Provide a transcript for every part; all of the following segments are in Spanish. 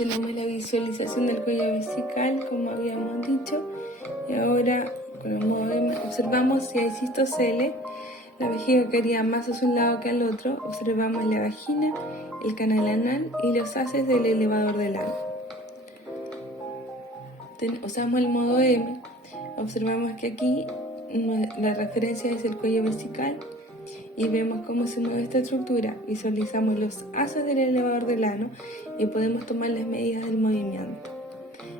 Tenemos la visualización del cuello vesical, como habíamos dicho, y ahora con el modo M observamos si hay cistocele, la vejiga quedaría más hacia un lado que al otro. Observamos la vagina, el canal anal y los haces del elevador del ano. Usamos el modo M, observamos que aquí la referencia es el cuello vesical y vemos cómo se mueve esta estructura. Visualizamos los haces del elevador del ano y podemos tomar las medidas del movimiento.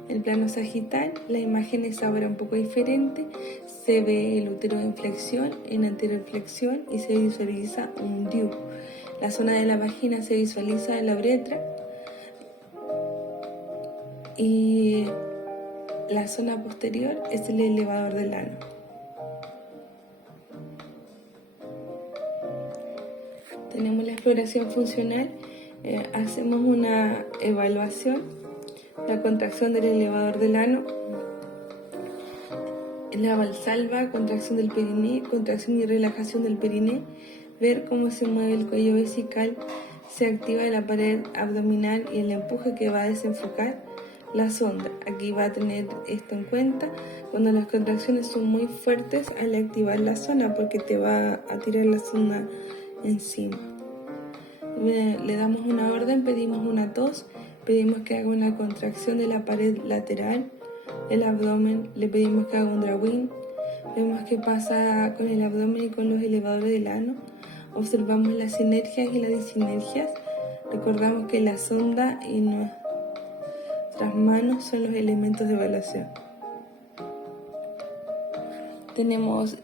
En el plano sagital, la imagen es ahora un poco diferente. Se ve el útero en flexión, en anteroflexión y se visualiza un DIU. La zona de la vagina se visualiza en la uretra y la zona posterior es el elevador del ano. Tenemos la exploración funcional, hacemos una evaluación, la contracción del elevador del ano, la valsalva, contracción del periné, contracción y relajación del periné, ver cómo se mueve el cuello vesical, se activa la pared abdominal y el empuje que va a desenfocar la sonda. Aquí va a tener esto en cuenta cuando las contracciones son muy fuertes al activar la zona, porque te va a tirar la sonda encima. Le damos una orden, pedimos una tos, pedimos que haga una contracción de la pared lateral del abdomen, le pedimos que haga un drawing, vemos qué pasa con el abdomen y con los elevadores del ano, observamos las sinergias y las disinergias, recordamos que la sonda y nuestras manos son los elementos de evaluación. Tenemos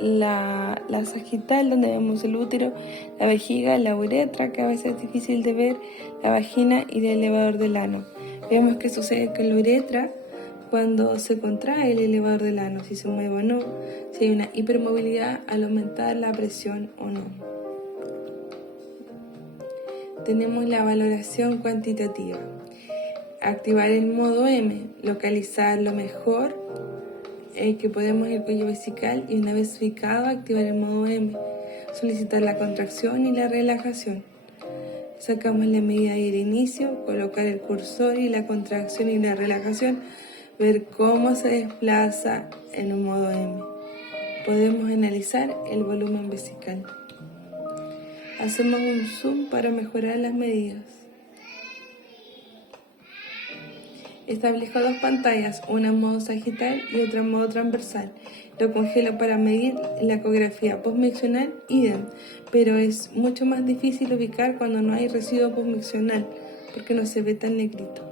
la sagital, donde vemos el útero, la vejiga, la uretra, que a veces es difícil de ver, la vagina y el elevador del ano. Vemos qué sucede con la uretra cuando se contrae el elevador del ano, si se mueve o no, si hay una hipermovilidad al aumentar la presión o no. Tenemos la valoración cuantitativa. Activar el modo M, localizar lo mejor que podemos el cuello vesical y una vez ubicado activar el modo M, solicitar la contracción y la relajación. Sacamos la medida de inicio, colocar el cursor y la contracción y la relajación, ver cómo se desplaza en un modo M. Podemos analizar el volumen vesical. Hacemos un zoom para mejorar las medidas. Establezco dos pantallas, una en modo sagital y otra en modo transversal. Lo congelo para medir la ecografía postmiccional, idem, pero es mucho más difícil ubicar cuando no hay residuo postmiccional, porque no se ve tan negrito.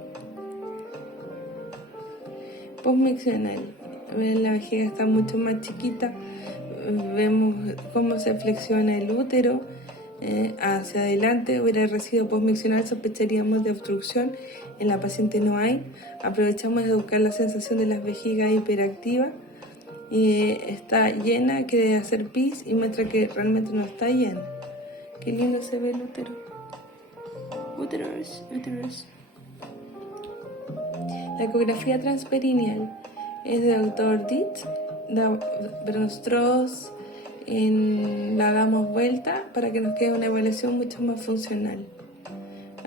Postmiccional, la vejiga está mucho más chiquita, vemos cómo se flexiona el útero hacia adelante. Hubiera residuo postmiccional, sospecharíamos de obstrucción. En la paciente no hay. Aprovechamos de buscar la sensación de la vejiga hiperactiva y está llena, quiere hacer pis y muestra que realmente no está llena. Qué lindo se ve el útero. Úteros. La ecografía transperineal es de Dr. Dietz, pero nosotros la damos vuelta para que nos quede una evaluación mucho más funcional.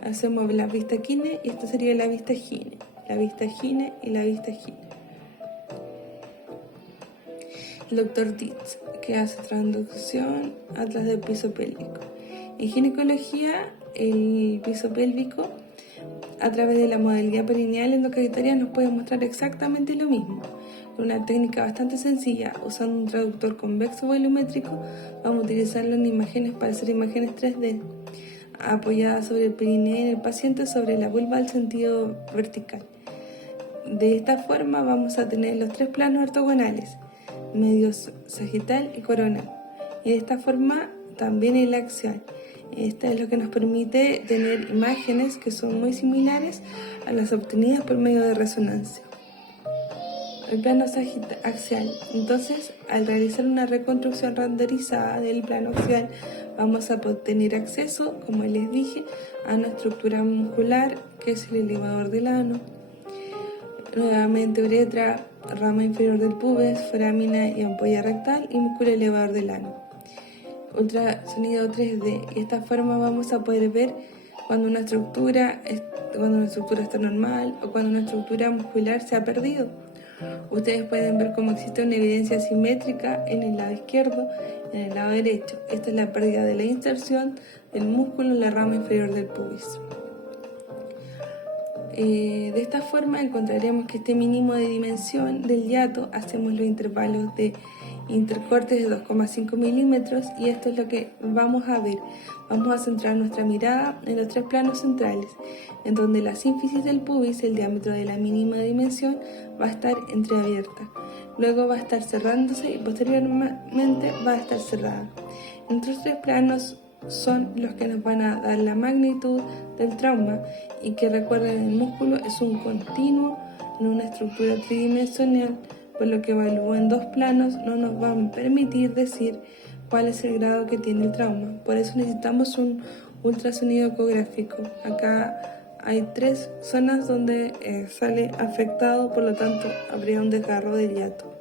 Hacemos la vista gine y esta sería la vista gine, la vista gine y la vista gine. El doctor Dietz, que hace transducción atrás del piso pélvico. En ginecología, el piso pélvico, a través de la modalidad perineal endocavitaria, nos puede mostrar exactamente lo mismo. Con una técnica bastante sencilla, usando un traductor convexo volumétrico, vamos a utilizarlo en imágenes para hacer imágenes 3D. Apoyada sobre el periné en el paciente, sobre la vulva al sentido vertical. De esta forma vamos a tener los tres planos ortogonales, medio sagital y coronal. Y de esta forma también el axial. Esto es lo que nos permite tener imágenes que son muy similares a las obtenidas por medio de resonancia. El plano axial. Entonces, al realizar una reconstrucción renderizada del plano axial, vamos a tener acceso, como les dije, a una estructura muscular, que es el elevador del ano, nuevamente uretra, rama inferior del pubis, foramina y ampolla rectal y músculo elevador del ano. Ultrasonido 3D. De esta forma vamos a poder ver cuando una estructura cuando una estructura está normal o cuando una estructura muscular se ha perdido. Ustedes pueden ver cómo existe una evidencia asimétrica en el lado izquierdo y en el lado derecho. Esta es la pérdida de la inserción del músculo en la rama inferior del pubis. De esta forma encontraremos que este mínimo de dimensión del hiato hacemos los intervalos de intercortes de 2,5 milímetros y esto es lo que vamos a ver. Vamos a centrar nuestra mirada en los tres planos centrales, en donde la sínfisis del pubis, el diámetro de la mínima dimensión, va a estar entreabierta. Luego va a estar cerrándose y posteriormente va a estar cerrada. Estos tres planos son los que nos van a dar la magnitud del trauma y que recuerden el músculo es un continuo en una estructura tridimensional, por lo que evalúa en dos planos no nos van a permitir decir cuál es el grado que tiene el trauma. Por eso necesitamos un ultrasonido ecográfico. Acá hay tres zonas donde sale afectado, por lo tanto habría un desgarro del hiato.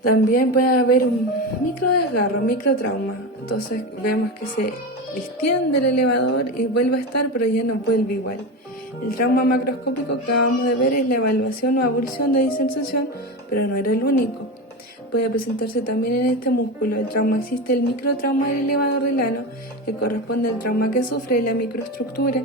También puede haber un micro desgarro, microtrauma. Entonces vemos que se distiende el elevador y vuelve a estar, pero ya no vuelve igual. El trauma macroscópico que acabamos de ver es la evaluación o abulsión de disensación, pero no era el único. Puede presentarse también en este músculo. El trauma existe el microtrauma del elevador del ano, que corresponde al trauma que sufre la microestructura.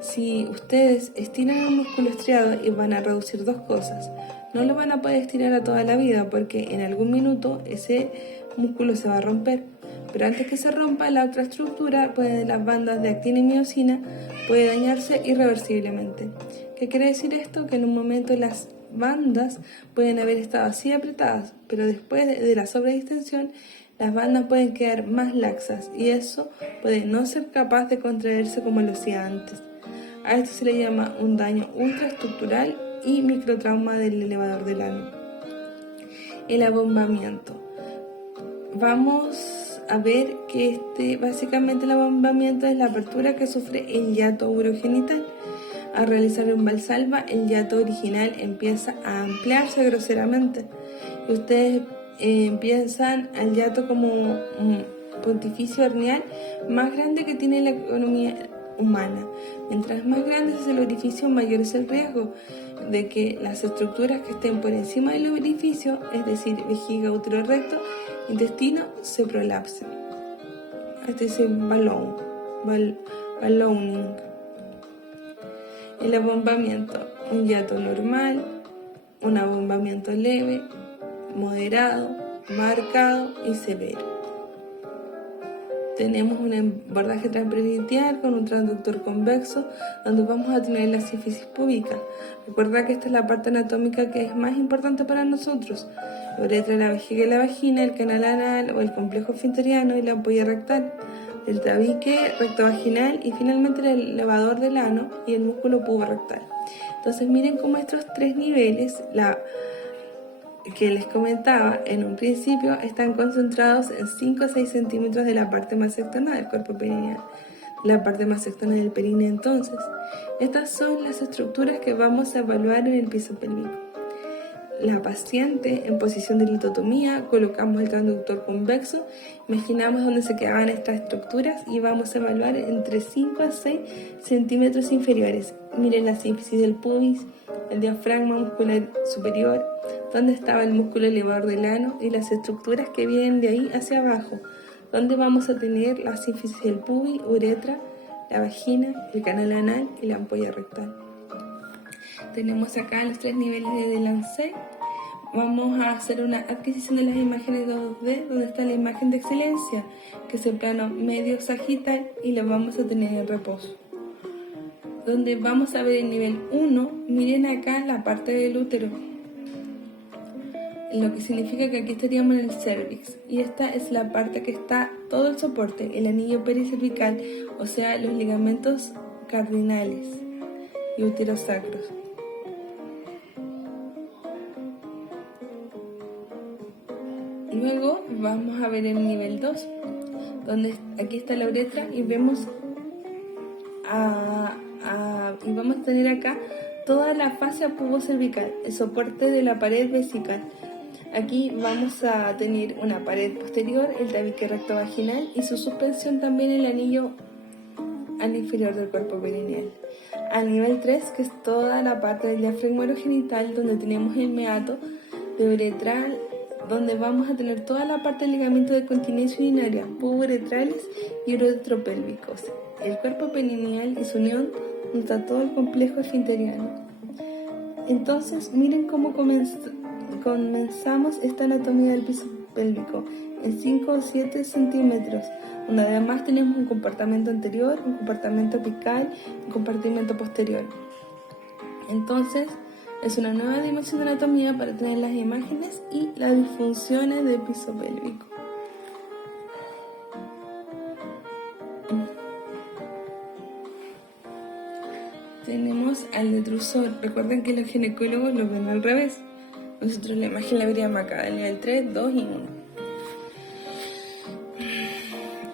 Si ustedes estiran el músculo estriado y van a reducir dos cosas, no lo van a poder estirar a toda la vida porque en algún minuto ese músculo se va a romper. Pero antes que se rompa la otra estructura, las bandas de actina y miosina puede dañarse irreversiblemente. ¿Qué quiere decir esto? Que en un momento las bandas pueden haber estado así apretadas, pero después de la sobredistensión las bandas pueden quedar más laxas y eso puede no ser capaz de contraerse como lo hacía antes. A esto se le llama un daño ultraestructural y microtrauma del elevador del ano. El abombamiento. Vamos a ver que básicamente el abombamiento es la apertura que sufre el hiato urogenital. Al realizar un valsalva, el hiato original empieza a ampliarse groseramente y ustedes piensan al hiato como un pontificio hernial más grande que tiene la economía humana. Mientras más grande es el orificio, mayor es el riesgo de que las estructuras que estén por encima del orificio, es decir, vejiga, útero recto, intestino, se prolapsen. Este es el ballooning. El abombamiento, un hiato normal, un abombamiento leve, moderado, marcado y severo. Tenemos un abordaje transperitoneal con un transductor convexo donde vamos a tener la sínfisis púbica. Recuerda que esta es la parte anatómica que es más importante para nosotros. La uretra, la vejiga y la vagina, el canal anal o el complejo esfinteriano y la ampolla rectal, el tabique rectovaginal y finalmente el elevador del ano y el músculo puborectal. Entonces miren cómo estos tres niveles, que les comentaba en un principio, están concentrados en 5 o 6 centímetros de la parte más externa del cuerpo perineal, la parte más externa del perineo. Entonces, estas son las estructuras que vamos a evaluar en el piso pélvico. La paciente en posición de litotomía, colocamos el transductor convexo, imaginamos dónde se quedaban estas estructuras y vamos a evaluar entre 5 a 6 centímetros inferiores. Miren la sínfisis del pubis, el diafragma muscular superior, donde estaba el músculo elevador del ano y las estructuras que vienen de ahí hacia abajo, donde vamos a tener la sínfisis del pubis, uretra, la vagina, el canal anal y la ampolla rectal. Tenemos acá los tres niveles de Delancey. Vamos a hacer una adquisición de las imágenes 2D, donde está la imagen de excelencia, que es el plano medio sagital, y la vamos a tener en reposo. Donde vamos a ver el nivel 1, miren acá la parte del útero, lo que significa que aquí estaríamos en el cervix, y esta es la parte que está todo el soporte, el anillo pericervical, o sea, los ligamentos cardinales y uterosacros. Luego vamos a ver el nivel 2, donde aquí está la uretra y vemos y vamos a tener acá toda la fascia pubocervical, el soporte de la pared vesical. Aquí vamos a tener una pared posterior, el tabique rectovaginal y su suspensión también el anillo al inferior del cuerpo perineal. al nivel 3, que es toda la parte del diafragma urogenital, donde tenemos el meato de uretral, donde vamos a tener toda la parte del ligamento de continencia urinaria, puboretrales y uretropélvicos, el cuerpo perineal y su unión junto a todo el complejo esfinteriano. Entonces, miren cómo comenzamos esta anatomía del piso pélvico en 5 o 7 centímetros, donde además tenemos un compartimento anterior, un compartimento apical, un compartimento posterior. Entonces, es una nueva dimensión de anatomía para tener las imágenes y las disfunciones del piso pélvico. Tenemos al detrusor. Recuerden que los ginecólogos lo ven al revés. Nosotros la imagen la veríamos acá, en el 3, 2 y 1.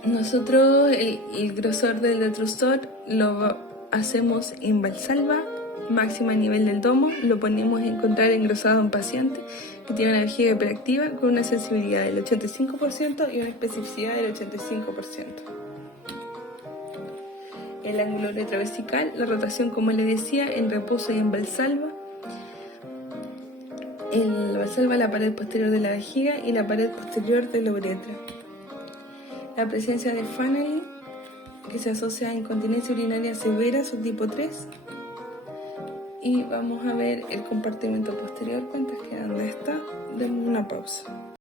Nosotros el grosor del detrusor lo hacemos en Valsalva, máxima a nivel del domo. Lo ponemos a encontrar engrosado en paciente que tiene una vejiga hiperactiva con una sensibilidad del 85% y una especificidad del 85%. El ángulo retrovesical, la rotación, como les decía, en reposo y en Valsalva. En Valsalva, la pared posterior de la vejiga y la pared posterior de la uretra. La presencia de funneling, que se asocia a incontinencia urinaria severa, subtipo 3. Y vamos a ver el compartimento posterior, cuántas quedan de esta. Demos una pausa.